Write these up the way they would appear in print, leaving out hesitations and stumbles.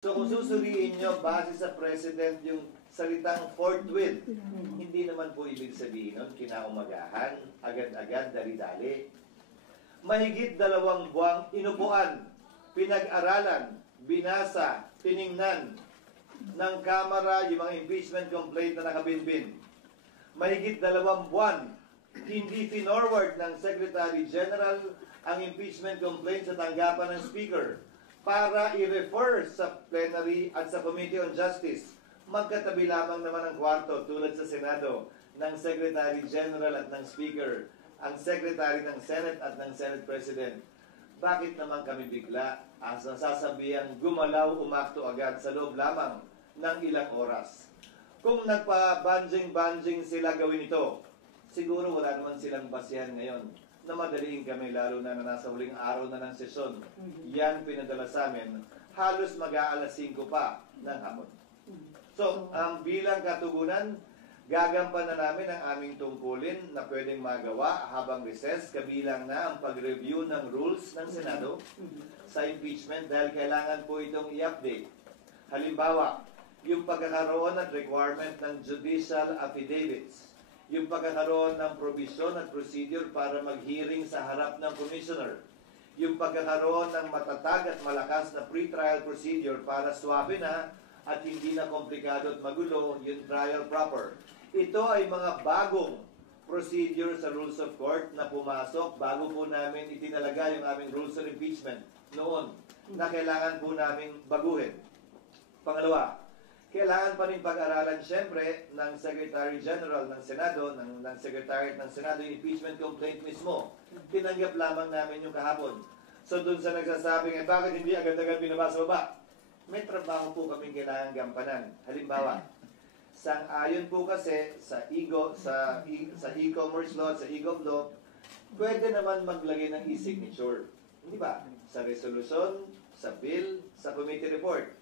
So kung susuriin nyo, base sa President yung salitang forthwith, hindi naman po ibig sabihin nun, kinaumagahan, agad-agad, dali-dali. Mahigit 2 buwang inupuan, pinag-aralan, binasa, tiningnan ng Kamara yung mga impeachment complaint na nakabinbin. Mahigit 2 buwan, hindi finorward ng Secretary General ang impeachment complaint sa tanggapan ng Speaker para i-refer sa plenary at sa Committee on Justice. Magkatabi lamang naman ang kwarto tulad sa Senado ng Secretary General at ng Speaker, ang Secretary ng Senate at ng Senate President. Bakit naman kami bigla ang sasabihan gumalaw umakto agad sa loob lamang ng ilang oras? Kung nagpa-banjing-banjing sila gawin ito, siguro wala naman silang basihan ngayon na madaliin kami, lalo na nasa huling araw na ng sesyon. Yan pinadala sa amin, halos mag-aalas 5 pa ng hapon. So, bilang katugunan, gagampanan namin ang aming tungkulin na pwedeng magawa habang recess, kabilang na ang pag-review ng rules ng Senado sa impeachment dahil kailangan po itong i-update. Halimbawa, yung pagkakaroon at requirement ng judicial affidavits, yung pagkakaroon ng provision at procedure para mag-hearing sa harap ng commissioner, yung pagkakaroon ng matatag at malakas na pre-trial procedure para swabe na at hindi na komplikado at magulo yung trial proper. Ito ay mga bagong procedure sa rules of court na pumasok bago po namin itinalaga yung aming rules of impeachment noon na kailangan po namin baguhin. Pangalawa, kailangan pa rin pag-aralan siyempre ng Secretary General ng Senado, ng Secretary ng Senado, yung impeachment complaint mismo. Tinanggap lamang namin yung kahapon. So dun sa nagsasabing, bakit hindi agad-agad binabasa ba? May trabaho po kaming kailangan gampanan. Halimbawa, sang-ayon po kasi sa e-commerce law, sa e-gov law, pwede naman maglagay ng e-signature. Hindi ba? Sa resolution, sa bill, sa committee report.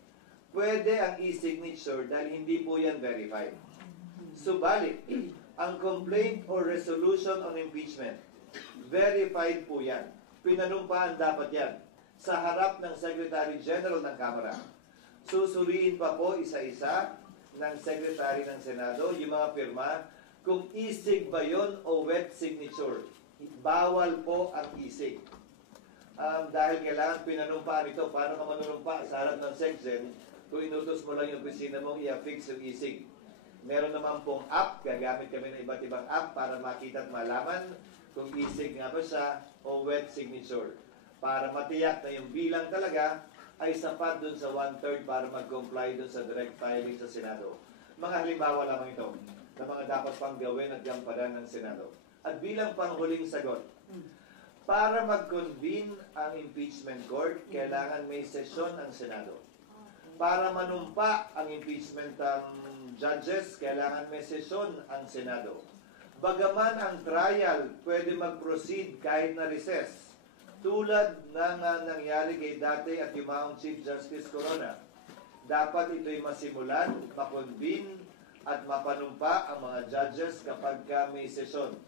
Pwede ang e-signature dahil hindi po yan verified. Subalit, ang complaint or resolution on impeachment, verified po yan. Pinanumpaan dapat yan sa harap ng Secretary General ng Kamara. Susuriin pa po isa-isa ng Secretary ng Senado yung mga pirma kung e-sig ba yun o wet signature. Bawal po ang e-sig. Dahil kailangan pinanumpaan ito. Paano ka manunumpa sa harap ng SecGen kung inutos mo lang yung opisina mong i-affix yung e-sig? Meron naman pong app, gagamit kami ng iba't ibang app para makita at malaman kung e-sig nga ba siya o wet signature. Para matiyak na yung bilang talaga ay sapat dun sa 1/3 para mag-comply dun sa direct filing sa Senado. Mga halimbawa lamang ito na mga dapat pang gawin at gampanan ng Senado. At bilang panghuling sagot, para mag-convene ang impeachment court, kailangan may sesyon ang Senado. Para manumpa ang impeachment judges, kailangan may sesyon ang Senado. Bagaman ang trial pwede mag-proceed kahit na recess, tulad ng nangyari kay dati at yumaong Chief Justice Corona, dapat ito'y masimulan, makonvene at mapanumpa ang mga judges kapag may sesyon.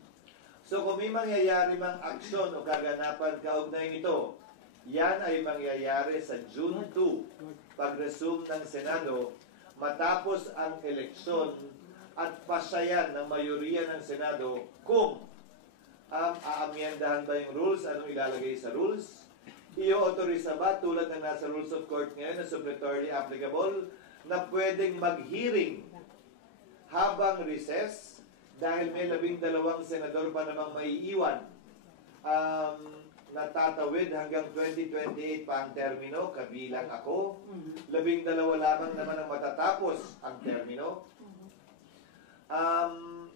So kung may mangyayari mang aksyon o kaganapan kaugnay nito, yan ay mangyayari sa June 2, pag-resume ng Senado, matapos ang eleksyon at pasyayan ng mayoriya ng Senado kung aamyendahan ba yung rules, anong ilalagay sa rules, i-authorize ba tulad ng nasa rules of court ngayon na supletorily applicable, na pwedeng mag-hearing habang recess dahil may 12 senador pa namang maiiwan. Natatawid hanggang 2028 pa ang termino, kabilang ako. 12 lamang naman ang matatapos ang termino.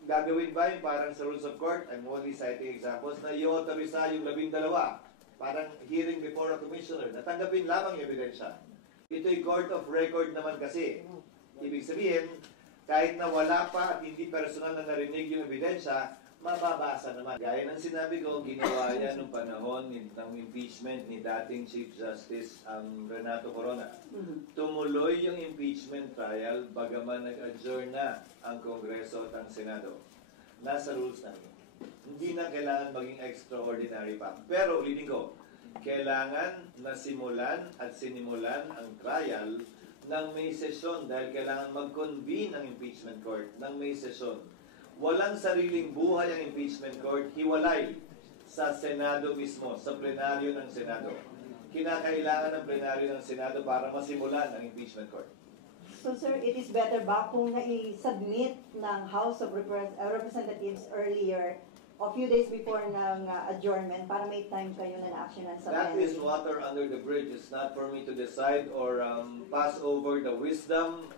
Gagawin ba yung parang sa rules of court, I'm only citing examples, na i-authorize yung 12, parang hearing before a commissioner, natanggapin lamang yung ebidensya. Ito'y court of record naman kasi. Ibig sabihin, kahit na wala pa at hindi personal na narinig yung ebidensya, mababasa naman. Gaya ng sinabi ko, ginawa yan noong panahon ng impeachment ni dating Chief Justice Renato Corona. Tumuloy yung impeachment trial bagaman nag-adjourn na ang Kongreso at ang Senado. Nasa rules namin. Hindi na kailangan maging extraordinary pa. Pero ulitin ko, kailangan nasimulan at sinimulan ang trial ng may sesyon dahil kailangan mag-convene ang impeachment court ng may sesyon. Walang sariling buhay ang impeachment court, hiwalay sa Senado mismo, sa plenaryo ng Senado. Kinakailangan ng plenaryo ng Senado para masimulan ang impeachment court. So sir, it is better ba kung na-submit ng House of Representatives earlier, a few days before ng adjournment, para may time kayo na na-actionan sa That plenary? is water under the bridge. It's not for me to decide or pass over the wisdom,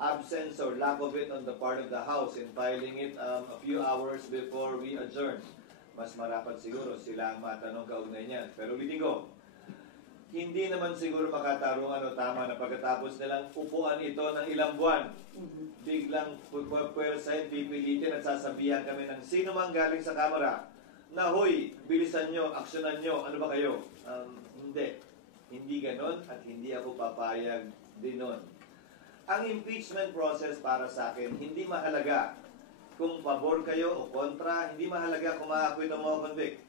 absence, or lack of it on the part of the House in filing it a few hours before we adjourn. Mas marapat siguro sila ang matanong kaugnay niyan. Pero ulitin ko, hindi naman siguro makatarungan o tama na pagkatapos nilang upuan ito ng ilang buwan, biglang pwersahin, pipilitin at sasabihan kami ng sino mang galing sa Kamara na, hoy, bilisan nyo, aksyonan nyo, ano ba kayo? Hindi. Hindi ganon at hindi ako papayag din nun. Ang impeachment process para sa akin, hindi mahalaga kung pabor kayo o kontra, hindi mahalaga kung makakwit o makakonvict.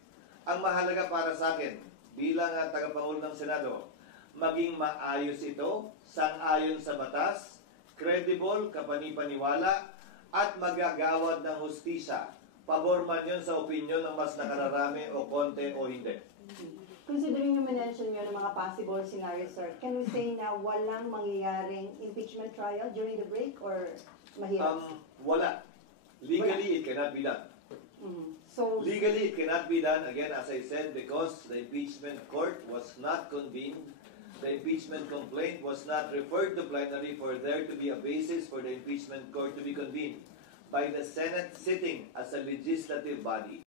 Ang mahalaga para sa akin, bilang tagapangulo ng Senado, maging maayos ito, sang-ayon sa batas, credible, kapanipaniwala, at magagawad ng hustisya. Pabor man yun sa opinyon ng mas nakararami o konti o hindi. Considering yung mention nyo ng mga possible scenarios, sir, can we say na walang mangyayaring impeachment trial during the break or mahirap? Wala. Legally, it cannot be done. So, Legally, it cannot be done, again, as I said, because the impeachment court was not convened. The impeachment complaint was not referred to plenary for there to be a basis for the impeachment court to be convened by the Senate sitting as a legislative body.